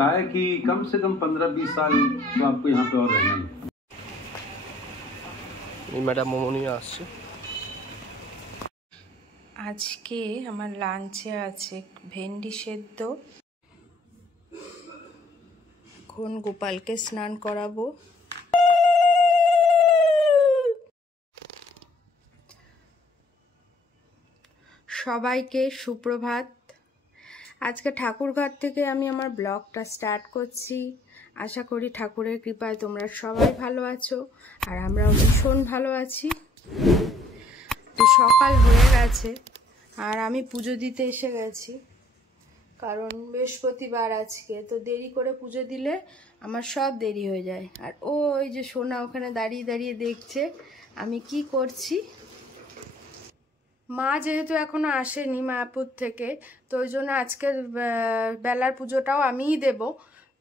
कहा है कि कम से कम 15-20 साल तो आपको यहाँ पे और रहना है। मैडम मोमो নিয়ে আসছে। আজকে আমার লাঞ্চে আছে ভেন্ডি সেদ্ধ। এখন গোপালকে স্নান করাবো। সবাইকে সুপ্রভাত। আজকে ঠাকুরঘর থেকে আমি আমার ব্লগটা স্টার্ট করছি। আশা করি ঠাকুরের কৃপায় তোমরা সবাই ভালো আছো, আর আমরাও ভীষণ ভালো আছি। তো সকাল হয়ে গেছে আর আমি পুজো দিতে এসে গেছি, কারণ বৃহস্পতিবার আজকে। তো দেরি করে পুজো দিলে আমার সব দেরি হয়ে যায়। আর ওই যে সোনা ওখানে দাঁড়িয়ে দাঁড়িয়ে দেখছে আমি কি করছি। মা যেহেতু এখনো আসেনি মায়াপুর থেকে, তো ওই জন্য আজকের বেলার পুজোটাও আমিই দেব।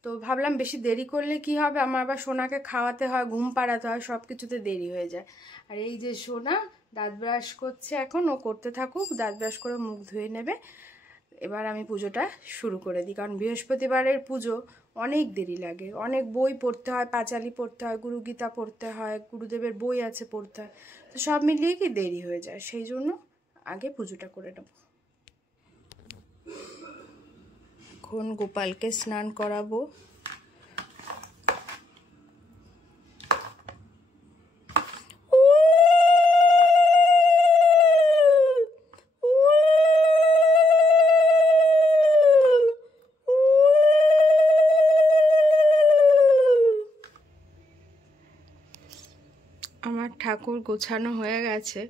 তো ভাবলাম বেশি দেরি করলে কি হবে, আমার আবার সোনাকে খাওয়াতে হয়, ঘুম পাড়াতে হয়, সব কিছুতে দেরি হয়ে যায়। আর এই যে সোনা দাঁত ব্রাশ করছে, এখন ও করতে থাকুক, দাঁত ব্রাশ করে মুখ ধুয়ে নেবে। এবার আমি পুজোটা শুরু করে দিই, কারণ বৃহস্পতিবারের পুজো অনেক দেরি লাগে, অনেক বই পড়তে হয়, পাঁচালি পড়তে হয়, গুরুগীতা পড়তে হয়, গুরুদেবের বই আছে পড়তে হয়। তো সব মিলিয়ে কি দেরি হয়ে যায়, সেই জন্য আগে পুজোটা করে নেব। এখন গোপালকে স্নান করাবো। আমার ঠাকুর গোছানো হয়ে গেছে।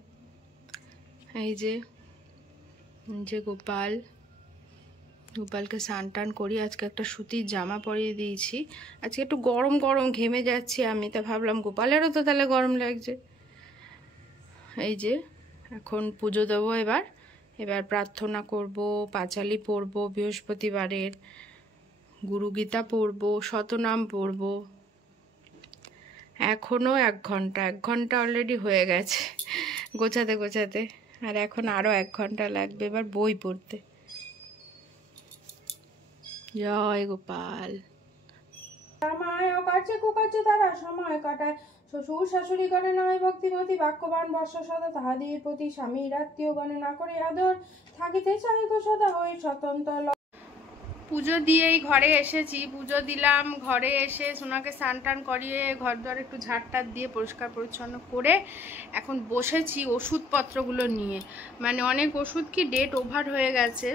এই যে গোপালকে স্নান টান করি। আজকে একটা সুতির জামা পরিয়ে দিয়েছি। আজকে একটু গরম গরম ঘেমে যাচ্ছি আমি, তা ভাবলাম গোপালেরও তো তাহলে গরম লাগছে। এই যে এখন পুজো দেবো। এবার প্রার্থনা করব, পাঁচালি পড়ব, বৃহস্পতিবারের গুরুগীতা পড়ব, শতনাম পড়ব। এখনও 1 ঘন্টা অলরেডি হয়ে গেছে গোছাতে গোছাতে, আর এখন আরও 1 ঘন্টা লাগবে এবার বই পড়তে। জয় গোপাল। মায়ও কাটছে কুকাচ্ছে তারা সময় কাটায়, শ্বশুর শাশুড়ি গণে নয় ভক্তিমতী, বাক্যবান বর্ষা সদা তাহাদের প্রতি, স্বামীর আত্মীয় গণে না করে আদর, থাকিতে চাই গো সদা হয়ে স্বতন্ত্র। পুজো দিয়েই ঘরে এসেছি, পুজো দিলাম। ঘরে এসে সোনাকে স্নান টান করিয়ে ঘর দর একটু ঝাড়টার দিয়ে পরিষ্কার পরিচ্ছন্ন করে এখন বসেছি ওষুধপত্রগুলো নিয়ে। মানে অনেক ওষুধ কি ডেট ওভার হয়ে গেছে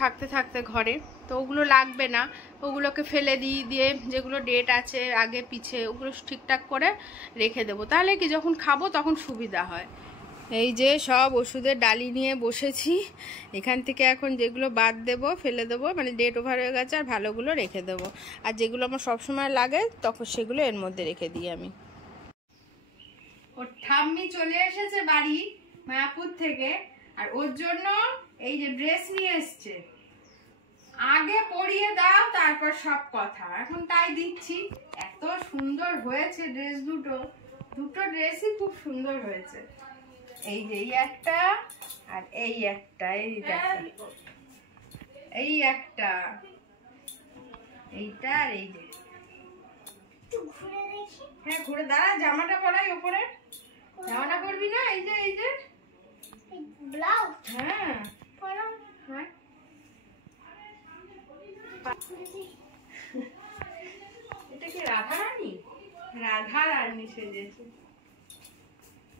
থাকতে থাকতে ঘরে, তো ওগুলো লাগবে না, ওগুলোকে ফেলে দিয়ে যেগুলো ডেট আছে আগে পিছে ওগুলো ঠিকঠাক করে রেখে দেবো, তাহলে কি যখন খাবো তখন সুবিধা হয়। এই যে সব ওষুধের ডালি নিয়ে বসেছি। এখান থেকে এখন যেগুলো বাদ দেবো ফেলে দেবো, মানে ডেট ওভার হয়ে গেছে, আর ভালোগুলো রেখে দেবো। আর যেগুলো আমার সবসময় লাগে তখন সেগুলো এর মধ্যে রেখে দিই আমি। ওর ঠাম্মি চলে এসেছে বাড়ি মায়াপুর থেকে, আর ওর জন্য এই যে ড্রেস নিয়ে এসছে। আগে পরিয়ে দাও তারপর সব কথা, এখন তাই দিচ্ছি। এত সুন্দর হয়েছে ড্রেস দুটো ড্রেসই খুব সুন্দর হয়েছে। এই যে এই একটা আর এই একটা, এইটা এই একটা, এইটা আর এই যে। হ্যাঁ ঘুরে দাঁড়া, জামাটা পরাই ওপরে। জামাটা পরবি না? এই যে ব্লাউজ। হ্যাঁ হ্যাঁ, এটা কি রাধা রানী সেজেছে।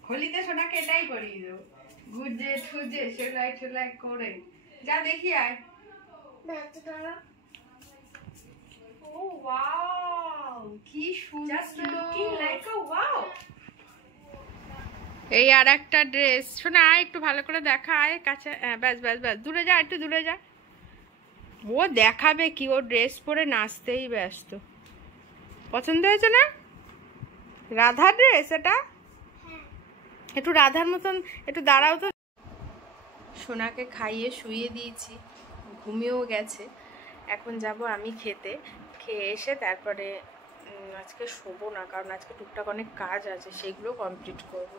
হোলিতে সোনাকে এটাই করিয়ে দেবো, গুজে ঠুজে সেলাই করে। যা দেখি আয়। ও ওয়াও, কি সুন্দর। এই আর একটা ড্রেস। শোনা আয় একটু ভালো করে দেখা, আয় কাছে। ব্যাস দূরে যা, একটু দূরে যা। ও দেখাবে কি, ও ড্রেস পরে নাচতেই ব্যস্ত। পছন্দ হয়েছে না? রাধার ড্রেস এটা, একটু রাধার মতন। একটু দাঁড়াও তো। সোনাকে খাইয়ে শুইয়ে দিয়েছি, ঘুমিয়েও গেছে। এখন যাব আমি খেতে। খেয়ে এসে তারপরে আজকে শোবো না, কারণ আজকে টুকটাক অনেক কাজ আছে, সেগুলো কমপ্লিট করব।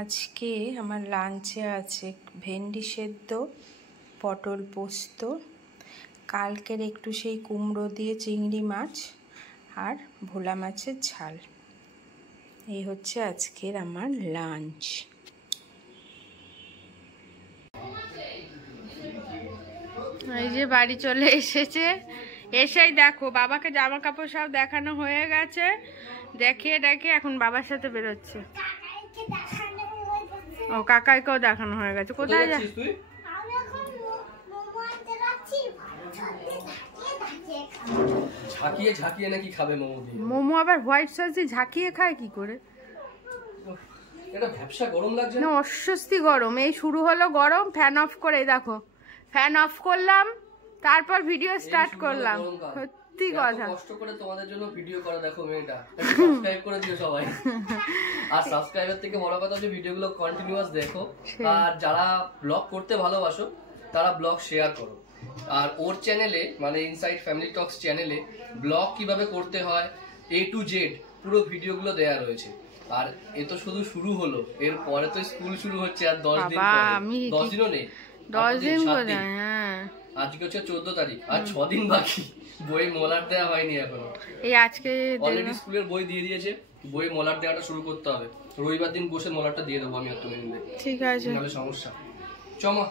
আজকে আমার লাঞ্চে আছে ভেন্ডি সেদ্ধ, পটল পোস্ত, কালকের একটু সেই কুমড়ো দিয়ে চিংড়ি মাছ আর ভোলা মাছের ঝাল। এই হচ্ছে আজকের আমার লাঞ্চ। এই যে বাড়ি চলে এসেছে, এসেই দেখো বাবাকে জামা কাপড় সব দেখানো হয়ে গেছে, দেখিয়ে দেখে এখন বাবার সাথে বেরোচ্ছে। ও কাকাইকেও দেখানো হয়ে গেছে। কোথায় যা ঝাঁকিয়ে ঝাঁকিয়ে নাকি খাবে মোমো দিয়ে। মোমো আবার হোয়াইট সস দিয়ে ঝাঁকিয়ে খায় কি করে? এটা ভ্যাপসা গরম লাগছে না, অস্বস্তি গরম। এই শুরু হলো গরম, ফ্যান অফ করে দেখো, ফ্যান অফ করলাম, তারপর ভিডিও স্টার্ট করলাম। সত্যি কথা, কষ্ট করে তোমাদের জন্য ভিডিও করা, দেখো মেয়েটা। সাবস্ক্রাইব করে দিও সবাই। আর সাবস্ক্রাইবার থেকে বড় কথা হচ্ছে ভিডিওগুলো কন্টিনিউয়াস দেখো, আর যারা ব্লগ করতে ভালোবাসো তারা ব্লগ শেয়ার করো। আর ওর চ্যানেলে মানে ইনসাইড ফ্যামিলি টক্স চ্যানেলে ব্লগ কিভাবে করতে হয় A to Z পুরো ভিডিওগুলো দেয়া রয়েছে। আর এ তো শুধু শুরু হলো, এর পরে তো স্কুল শুরু হচ্ছে আর 10 দিন পরে, 10 দিনও নেই, 10 দিন করে। করে। হ্যাঁ, আজকে হচ্ছে 14 তারিখ, আর 6 দিন বাকি। বই মলার দেওয়া হয়নি এখনো। এই আজকে অলরেডি স্কুলের বই দিয়ে দিয়েছে, বই মলার দেওয়াটা শুরু করতে হবে। রবিবার দিন বসে মলারটা দিয়ে দেবো আমি আর তুমি মিলে। ঠিক আছে, নাহলে সমস্যা। চমা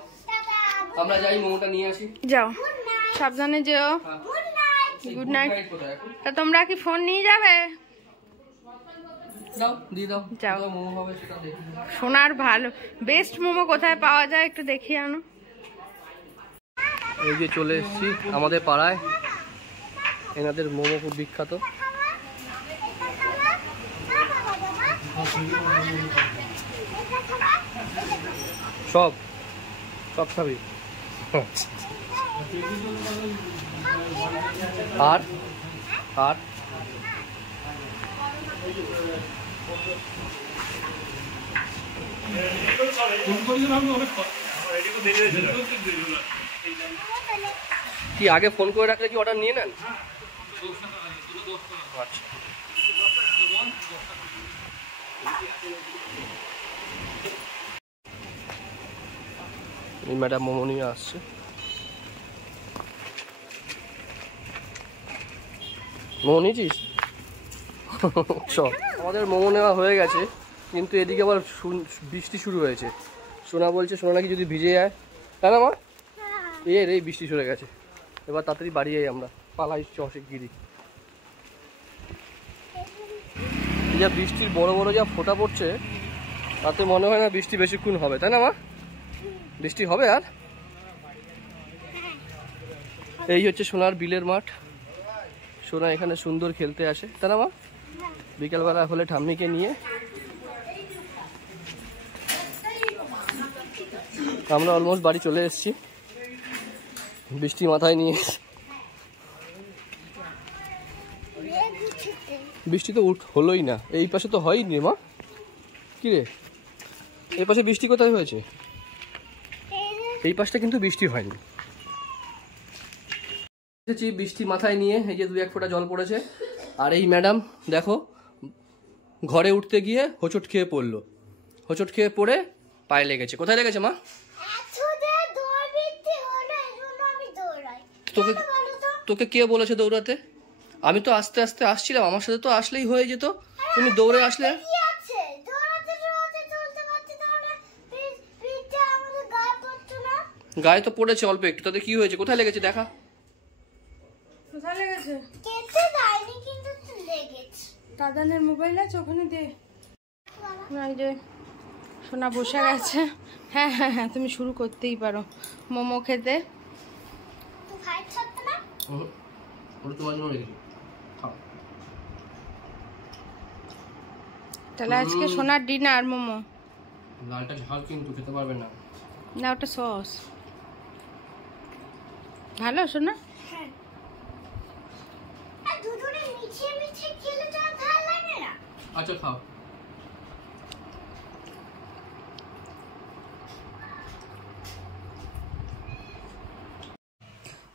আমরা যাই, মোমোটা নিয়ে আসি। যাও, সাবধানে যেও। Good night. তা তোমরা কি ফোন নিয়ে যাবে? দাও, দিয়ে দাও। যাও। মোমো হবে সেটা দেখি। সোনার ভালো বেস্ট মোমো কোথায় পাওয়া যায় একটু দেখিয়ে আনো। এই যে চলে এসেছি আমাদের পাড়ায়, এনাদের মোমো খুব বিখ্যাত। সব সব খাবি? আর আর কি আগে ফোন করে রাখলে কি অর্ডার নিয়ে নেন? আচ্ছা, এই ম্যাডাম মোমো নিয়ে আসছে। মোমো নিয়েছিস? চল, আমাদের মোমো নেওয়া হয়ে গেছে, কিন্তু এদিকে আবার বৃষ্টি শুরু হয়েছে। সোনা বলছে সোনা নাকি যদি ভিজে যায়, তাই না মা? এই বৃষ্টি সরে গেছে, এবার তাড়াতাড়ি বাড়ি যাই আমরা, পালাই চষে গিরি। যা বৃষ্টির বড় বড় যা ফোঁটা পড়ছে, তাতে মনে হয় না বৃষ্টি বেশিক্ষণ হবে, তাই না মা? বৃষ্টি হবে আর? এই হচ্ছে সোনার বিলের মাঠ। সোনা এখানে সুন্দর খেলতে আসে, তাই না মা? বিকালবেলা হলে ঠাম্মিকে নিয়ে আমরা অলমোস্ট বাড়ি চলে এসেছি, বৃষ্টি মাথায় নিয়ে। বৃষ্টি তো হলোই না, এই পাশে তো হয়নি মা। কি রে, এই পাশে বৃষ্টি কোথায় হয়েছে? এই পাশটা কিন্তু বৃষ্টি হয়নি। বৃষ্টি মাথায় নিয়ে এই যে 2-1 ফোঁটা জল পড়েছে। আর এই ম্যাডাম দেখো ঘরে উঠতে গিয়ে হোঁচট খেয়ে পড়লো, হোঁচট খেয়ে পড়ে পায়ে লেগেছে। কোথায় লেগেছে মা? তোকে তোকে কে বলেছে দৌড়াতে? আমি তো আস্তে আস্তে আসছিলাম, আমার সাথে তো আসলেই হয়ে যেত, তুমি দৌড়ে আসলে। গায়ে তো পড়েছে অল্প একটু, তাতে কি হয়েছে? কোথায় লেগেছে দেখা? কোথায় লেগেছে? দাদানের মোবাইল আছে ওখানে দে। এই যে সোনা বসে গেছে। হ্যাঁ হ্যাঁ হ্যাঁ, তুমি শুরু করতেই পারো মোমো খেতে। তাহলে আজকে সোনার ডিনার মোমো। লালটা ঝাল কিন্তু খেতে পারবে না। না, ওটা সস। ভালো সোনা? আচ্ছা খাও।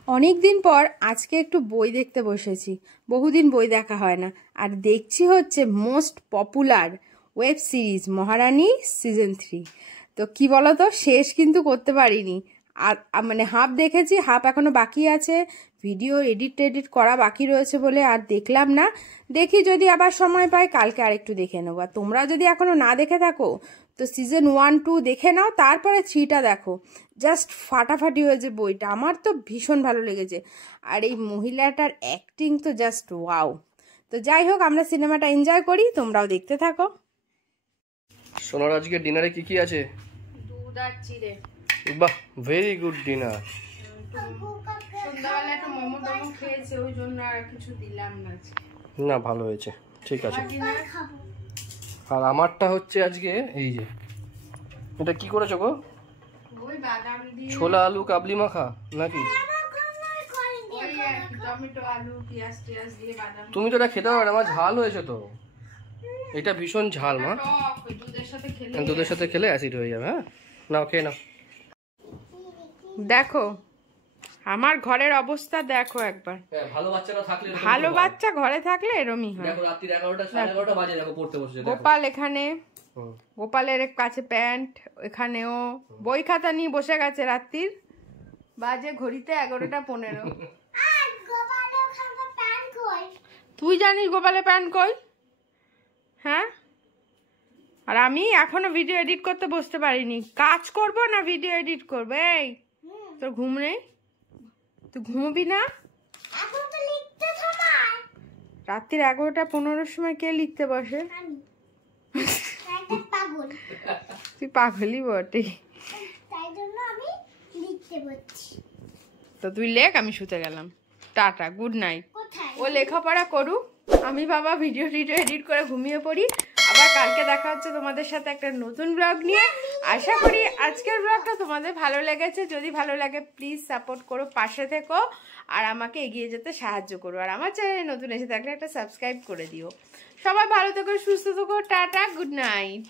অনেক দিন পর আজকে একটু বই দেখতে বসেছি। বহুদিন বই দেখা হয় না, আর দেখছি হচ্ছে মোস্ট পপুলার ওয়েব সিরিজ মহারানী সিজন 3। তো কি বলতো, শেষ কিন্তু করতে পারিনি, আর মানে হাফ দেখেছি, হাফ এখনো বাকি আছে। ভিডিও এডিট করা বাকি রয়েছে বলে আর দেখলাম না। দেখি যদি আবার সময় পাই কালকে আরেকটু দেখে নেবো। আর তোমরা যদি এখনো না দেখে থাকো তো সিজন 1-2 দেখে নাও, তারপরে 3টা দেখো। জাস্ট ফাটাফাটি হয়েছে বইটা, আমার তো ভীষণ ভালো লেগেছে। আর এই মহিলাটার অ্যাক্টিং তো জাস্ট ওয়াও। তো যাই হোক, আমরা সিনেমাটা এনজয় করি, তোমরাও দেখতে থাকো। সোনার আজকে ডিনারে কি কি আছে? দুধ আর চিড়ে। বাহ, ভেরি গুড ডিনার। সন্ধ্যাবেলা একটু মোমো টোমো খেয়েছে, ওই জন্য আর কিছু দিলাম না। না, ভালো হয়েছে, ঠিক আছে। আর আমারটা হচ্ছে আজকে এই যে, এটা কি করেছো গো? ওই বাদাম দিয়ে ছোলা আলু কাবলি মাখা নাকি? ওই আর কি, টমেটো আলু পেঁয়াজ টিয়াজ দিয়ে বাদাম। তুমি তো এটা খেতে পারো না, আমার ঝাল হয়েছে তো। এটা ভীষণ ঝাল মা, টক, ওই দুধের সাথে খেলে। দুধের সাথে খেলে অ্যাসিড হয়ে যাবে। হ্যাঁ, নাও খেয়ে নাও। দেখো আমার ঘরের অবস্থা দেখো একবার। ভালো বাচ্চারা থাকলে, ভালো বাচ্চা ঘরে থাকলে এরমই হয়। দেখো রাত্রি 11টা 11:30 বাজে, দেখো পড়তে বসেছে। গোপাল এখানে, গোপালের কাছে প্যান্ট, এখানেও বই খাতা নিয়ে বসে গেছে। রাত্রির বাজে ঘড়িতে 11:15। তুই জানিস গোপালের প্যান্ট কই? হ্যাঁ, আর আমি এখনো ভিডিও এডিট করতে বসতে পারিনি। কাজ করব না ভিডিও এডিট করবো? এই তোর ঘুম নেই? তুই ঘুমবি না? রাত্রির 11:15 সময় কে লিখতে বসে? তুই পাগলই বটে। তো তুই লেখ, আমি শুতে গেলাম। Tata, good night. ও লেখাপড়া করুক, আমি বাবা ভিডিও এডিট করে ঘুমিয়ে পড়ি। আবার কালকে দেখা হচ্ছে তোমাদের সাথে একটা নতুন ব্লগ নিয়ে। আশা করি আজকের ব্লগটা তোমাদের ভালো লেগেছে। যদি ভালো লাগে প্লিজ সাপোর্ট করো, পাশে থেকো আর আমাকে এগিয়ে যেতে সাহায্য করো। আর আমার চ্যানেলে নতুন এসে থাকলে একটা সাবস্ক্রাইব করে দিও। সবাই ভালো থেকো, সুস্থ থেকো, টাটা, গুড নাইট।